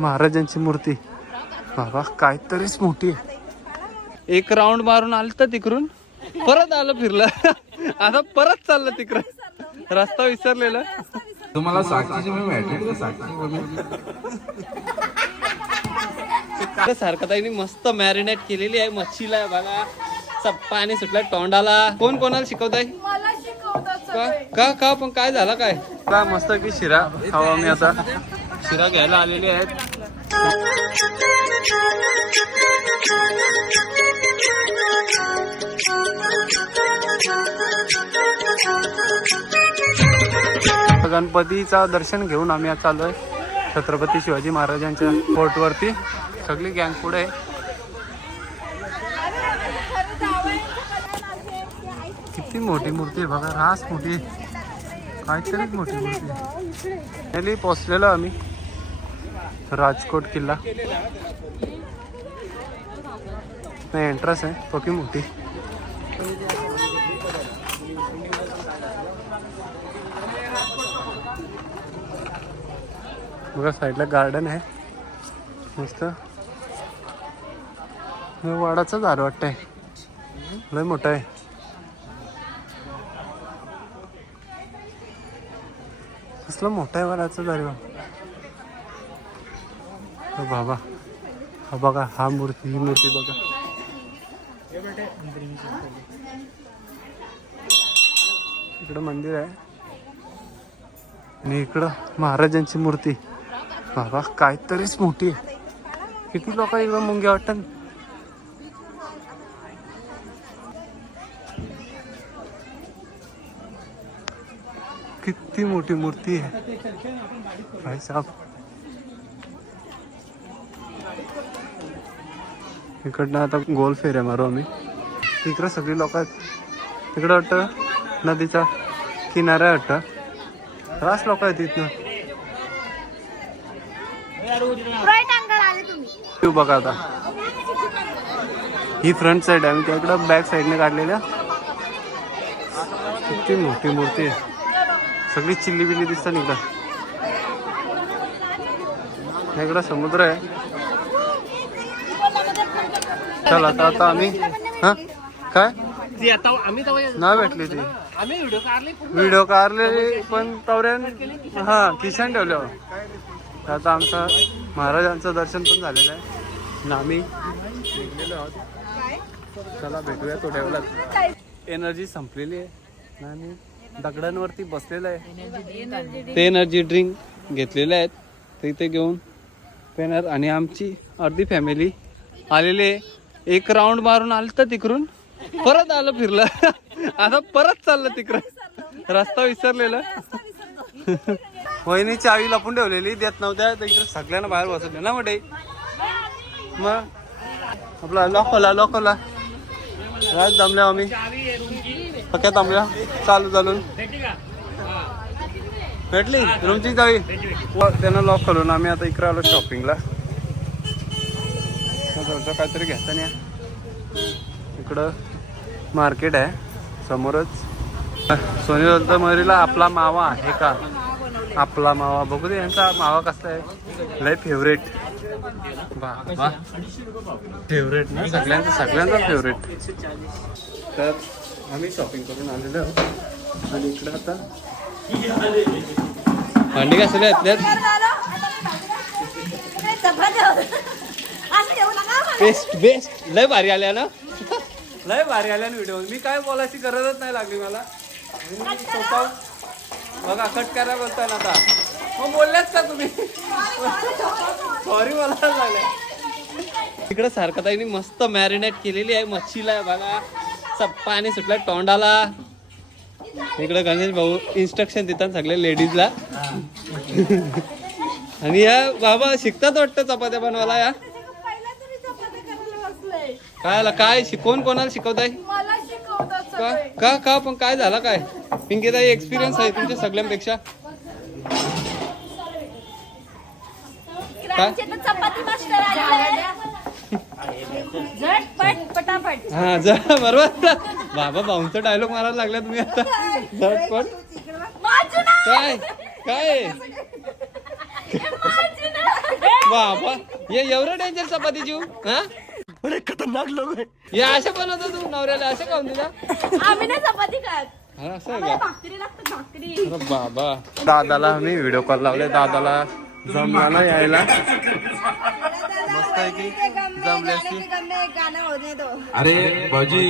महाराजांची मूर्ती बाबा काहीतरीच मोठी आहे. एक राऊंड मारून आलं तर तिकडून परत आलं फिरलं आता परत चाललं तिकडं, रस्ता विसरलेला. तुम्हाला साक्षीची सारखं ताईने मस्त मॅरिनेट केलेली आहे मच्छीला बघा. पाणी सुटलं तोंडाला. कोण कोणाला शिकवताय? का का पण काय झालं काय का मस्त की शिरा खावा. मी आता शिरा घ्यायला आलेले आहेत. गणपतीचा दर्शन घेऊन आम्ही आज चालू आहे छत्रपती शिवाजी महाराजांच्या फोर्ट वरती. सगळी गँग पुढे आहे. किती मोठी मूर्ती आहे बघा. रास मोठी काहीतरीच मोठी मूर्ती. पहिली पोचलेलो आम्ही राजकोट किल्ला. नाही एंट्रन्स आहे पकी मोठी. बघा साईडला गार्डन आहे मस्त. वाडाचं झाड वाटतंय लय मोठं आहे. कसलं मोठं आहे वाडाचं झाड बाबा. हा बघा हा मूर्ती, ही मूर्ती बघा. इकडं मंदिर आहे आणि इकडं महाराजांची मूर्ती बाबा काहीतरीच मोठी आहे. किती लोक इकडं मुंग्या वाटतात. किती मोठी मूर्ती आहे भाई साहब. इकडनं आता गोल फेऱ्या मारू आम्ही. इकडं सगळी लोक आहेत. तिकडं वाटतं नदीचा किनारा वाटतं. रास लोक आहेत इथनं. तू बघा आता ही फ्रंट साईड आहे. त्याकडं बॅक साईडने काढलेल्या. किती मोठी मूर्ती आहे. सगळी चिल्ली बिल्ली दिसतात इकडं. इकडं समुद्र आहे. चल आता आम्ही हा काय नाही भेटली ती. व्हिडिओ काढले पण तवऱ्यान हा किशन ठेवल्यावर. आता आमचा महाराजांचं दर्शन पण झालेलं आहे ना. आम्ही निघलेलो आहोत. चला भेटूया थोड्या वेळात. एनर्जी संपलेली आहे आणि दगडांवरती बसलेलं आहे. ते एनर्जी ड्रिंक घेतलेले आहेत ते इथे घेऊन पेणार. आणि आमची अर्धी फॅमिली आलेली आहे. एक राऊंड मारून आलं तर तिकडून परत आलं फिरलं आता परत चाललं तिकडं, रस्ता विसरलेला. वहिनी चावी लपून ठेवलेली देत नव्हत्या. तर इकडे सगळ्यांना बाहेर बसवले ना मोठे. मग आपला लॉकला राज दमल्या आम्ही पक्या थांबल्या. चालू चालून भेटली रूमची चावी. त्यांना लॉक करून आम्ही आता इकडे आलो शॉपिंगला. काहीतरी घेता नाही. इकडं मार्केट आहे समोरच. सोनी मरीला आपला मावा आहे का. आपला मावा बघू दे. यांचा मावा कसा आहे लय फेवरेट. फेवरेट ना सगळ्यांचा फेवरेट. तर आम्ही शॉपिंग करून आलेलो आहोत. आणि इकडे आता भांडी घासले आहेत. बेस्ट लय भारी आल्या ना. लय भारी आल्या ना व्हिडिओ. मी काय बोलायची गरजच नाही लागली मला. स्वतः बघा कट करा बोलताय ना. आता मग बोलल्याच का तुम्ही. सॉरी मला लागल्या. इकडं सारखं ताईने मस्त मॅरिनेट केलेली आहे मच्छीला बघा. पाणी सुटलं तोंडाला. इकडे गणेश भाऊ इन्स्ट्रक्शन देतात सगळ्या लेडीजला. आणि या बाबा शिकतात वाटतं चपात्या बनवायला. या काय कोण कोणाला शिकवताय. का का पण काय झालं काय. पिंकीताई एक्सपिरियन्स आहे तुमच्या सगळ्यांपेक्षा. हा जा बरोबर. बाबा भाऊंचा डायलॉग मारायला लागला तुम्ही आता. झटपट काय काय बाबा हे एवढं डेंजर चपाती जीव हा अरे खतरनाक लोक हे अशा बनवतो तू नवऱ्याला असं खाऊन दिला आम्ही नाही चपाती खात. असं आहे का भाकरी लागतात भाकरी. अरे बाबा दादाला आम्ही व्हिडिओ कॉल लावले दादाला जमला ना यायला मस्त आहे की जमले असती गाना होने दो. अरे भाजी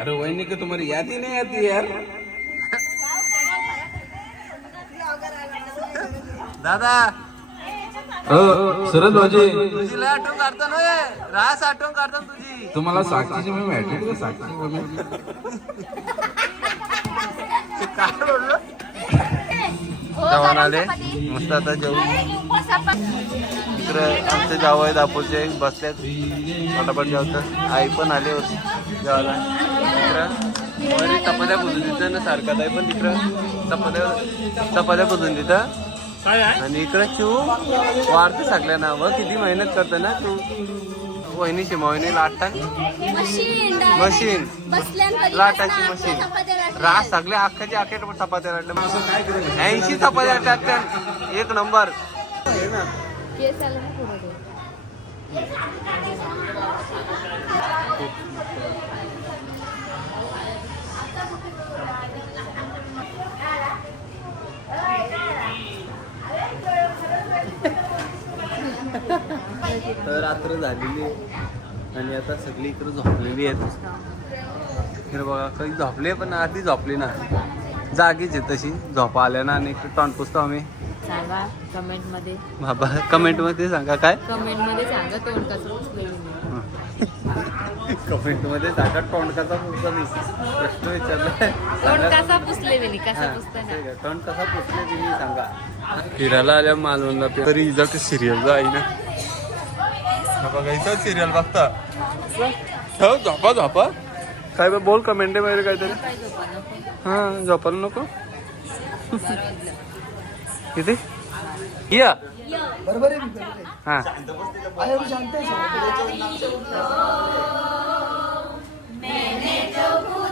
अरे वही को तुम्हारी याद ही नहीं आती यार. दादा सरद भाजी तुझी लय आठवण काढतो ना रास आठवण काढतो तुझी तुम्हाला साक्षीची मी भेटेल का साक्षी काय बोललो जवान आले मस्त आता जेवू इकडे आमचे जावं आहेत दापोरचे बसल्यात फटाफट जेवतात आई पण आली होती जेवायला इकडं चपात्या बुजून तिथं ना सारखा आहे पण तिकडं चपात्या बुजून तिथं आणि इकडे तू वाढते सगळ्या ना व किती मेहनत करतो ना तू वहिनी शिमवणी लाटा मशीन लाटाची मशीन रास सगळ्या अख्ख्याच्या अखेर चपात्या लाटल्या 80 चपात्या टाकत्या एक नंबर तर रात्र झालेली आहे आणि आता सगळी इकडे झोपलेली आहेत इकडे बघा काही झोपले पण आधी झोपली ना जागीच आहे तशी झोपा आल्या ना आणि इकडे तोंड पुसतो आम्ही सांगा कमेंट मध्ये बाबा कमेंट मध्ये सांगा काय कमेंट मध्ये सांगा तोंड कसं पुसलेलं कमेंट मध्ये सांगा तोंड कसा पुसता नाही प्रश्न विचारला तोंड कसा पुसले वेली कसा पुसताना तोंड कसा पुसले तुम्ही सांगा फिरायला आल्या मालवणला तरी इथं सिरियल आहे ना बघा इथं सिरियल बघता झोपा झोपा काय बोल कमेंट मध्ये काहीतरी हा झोपायला नको किती या हा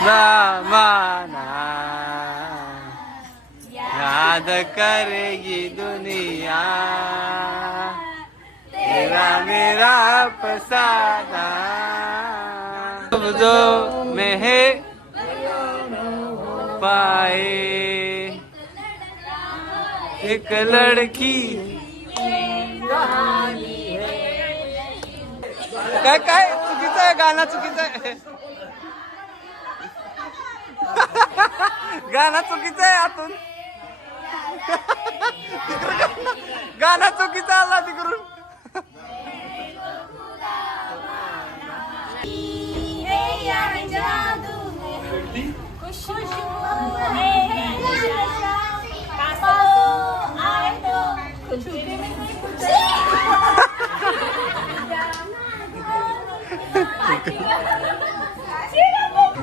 जमाना याद करेगी दुनिया तेरा मेरा फसाना जो में है पाए एक लड़की काय काय चुकीचं आहे गाणं चुकीचं आहे गाणं चुकीचं आहे आतून गाणं चुकीचं आला तिकडून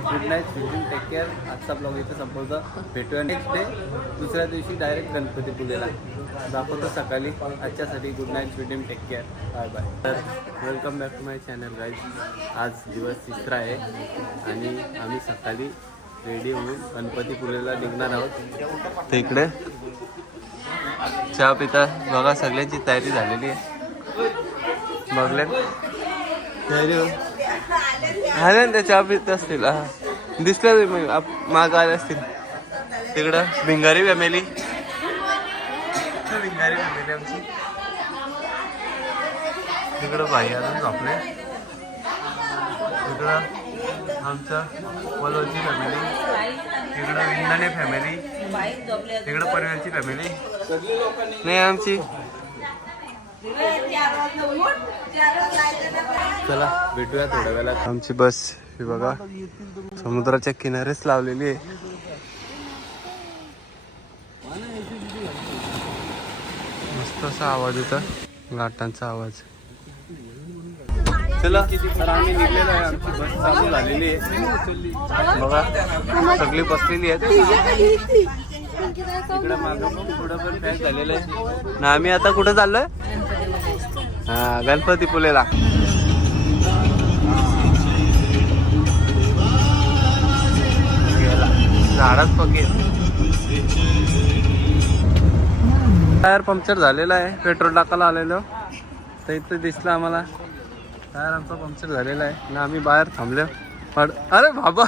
गुड नाईट टेक केअर आजचा ब्लॉग इथे संपवतो भेटूया नेक्स्ट डे दुसऱ्या दिवशी डायरेक्ट गणपतीपुळेला दाखवतो सकाळी आजच्यासाठी good night sweet dream take care bye bye तर welcome back to my channel guys आज दिवस तिसरा आहे आणि आम्ही सकाळी रेडी होऊन गणपतीपुळेला निघणार आहोत तर इकडे चहा पिता बघा सगळ्यांची तयारी झालेली आहे बघल्या तयारी आल्या ना त्या चहा पित असतील हा दिसल्या माग आले असतील तिकडं भिंगारी फॅमिली आमची तिकडं भाई अजून झोपले तिकडं आमचं वलोची फॅमिली तिकडं विंदाणे फॅमिली तिकडं पनवेलची फॅमिली नाही आमची चला भेटूया थोड्या वेळात आमची बस ही बघा समुद्राच्या किनारेच लावलेली आहे मस्त असा आवाज येतो लाटांचा आवाज चला तर आम्ही निघलेलो आहे आमची बस चालू झालेली आहे बघा सगळी बसलेली आहेत इकडे मागं पुढं पण पॅक झालेलं आहे ना आम्ही आता कुठं चाललोय हा गणपतीपुळेला झाडाच पकेल टायर पंक्चर झालेला आहे पेट्रोल टाकायला आलेलो तर इथं दिसलं आम्हाला टायर आमचा पंक्चर झालेला आहे ना, आम्ही बाहेर थांबलो. अरे बाबा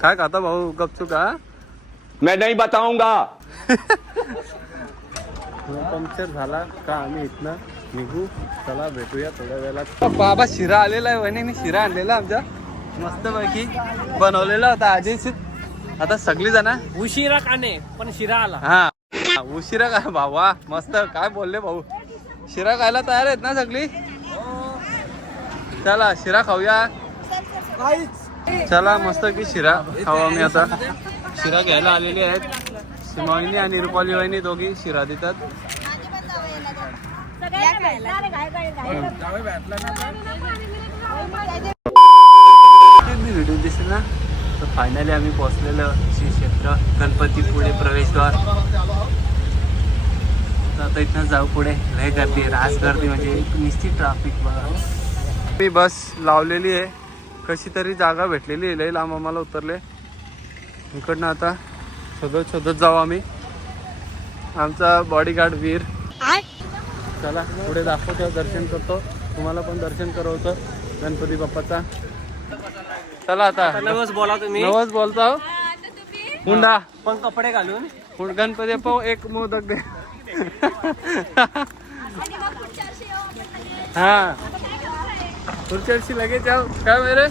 काय खाता भाऊ गपचूप का? मैं नहीं बताऊंगा. पंक्चर झाला का आम्ही इथनं निघू. चला भेटूया थोड्या वेळात. बाबा शिरा आलेला आहे, वहिनीने शिरा आणलेला आमच्या मस्त पैकी बनवलेला होता आजीच. आता सगळी जण उशिरा काने पण शिरा आला. हा उशिरा काय भावा, मस्त काय बोलले भाऊ. शिरा खायला तयार आहेत ना सगळी? चला शिरा खाऊया. चला मस्त की शिरा खाऊ आम्ही आता. शिरा घ्यायला आलेली आहेत सीमावहिनी आणि रुपाली वहिनी, दोघी शिरा देतात. व्हिडिओ दिसेल ना. तर फायनली आम्ही पोहोचलेलो श्री क्षेत्र गणपतीपुळे प्रवेशद्वार. तर आता इथनं जाऊ पुढे. लय गर्दी, रास गर्दी म्हणजे निश्चित ट्राफिक बघा. मी बस लावलेली आहे, कशी तरी जागा भेटलेली आहे. लय लांब आम्हाला उतरले. इकडनं आता शोधत शोधत जाऊ आम्ही. आमचा बॉडीगार्ड वीर. चला पुढे दाखवतो, दर्शन करतो, तुम्हाला पण दर्शन करवतो गणपती बाप्पाचा. चला आता नवस बोला तुम्ही. नवस बोलतो. हुंडा पण कपडे घालून गणपती बाप्पा एक मोदक दे. हा पुढच्या वर्षी लगेच जाऊ काय मेरे.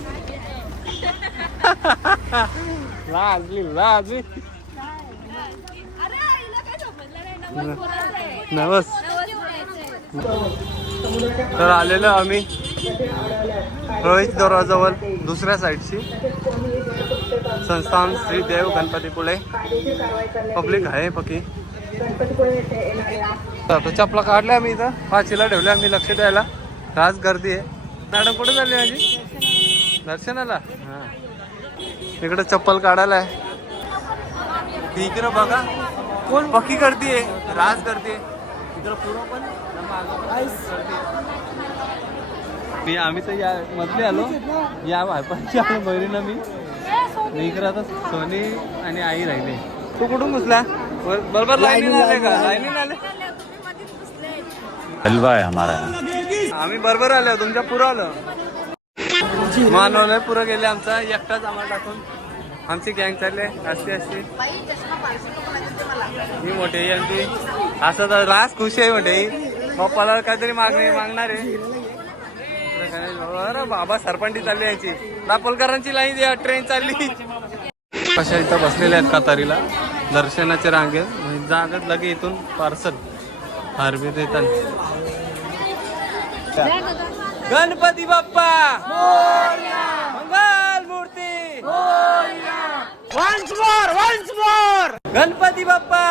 लाजली नवस. तर आलेलो आम्ही प्रवेश द्वाराजवळ दुसऱ्या साईडची संस्थान श्री देव गणपतीपुळे. पब्लिक आहे पक्की. चपला काढल्या आम्ही इथं पाचीला ठेवल्या आम्ही लक्ष द्यायला. राज गर्दी आहे. मॅडम कुठे चालली माझी? दर्शनाला. हा इकडे चप्पल काढायला आहे. इकडं बघा कोण पक्की गर्दी आहे, राज गर्दी आहे. इकडं पुढं पण मी आम्ही तर या मधले आलो. या बायपाची आलो बहिणीनं मी इकडे. आता सोनी आणि आई राहिले. तू कुठून घुसला? बरोबर लाईनीने आले का? लाईनीने आले. हलवा है हमारा. आम्ही बरोबर आलो, तुमच्या पुरं आलो. मानवलंय पुरं गेले. आमचा एकटाच आम्हाला टाकून आमची गँग चालले असते असते. ही मोठे यांची असं तर लास्ट खुशी आहे मोठे. पप्पाला काहीतरी मागणार आहे. अरे बाबा सरपंटी चालली यायची. दापोलकरांची लाईन ट्रेन चालली. कशा इथं बसलेल्या आहेत कातारीला दर्शनाच्या रांगेत. जागत लगे इथून पार्सल हरबीत येतात. गणपती बाप्पा मंगल मूर्ती. Once more Ganpati Bappa.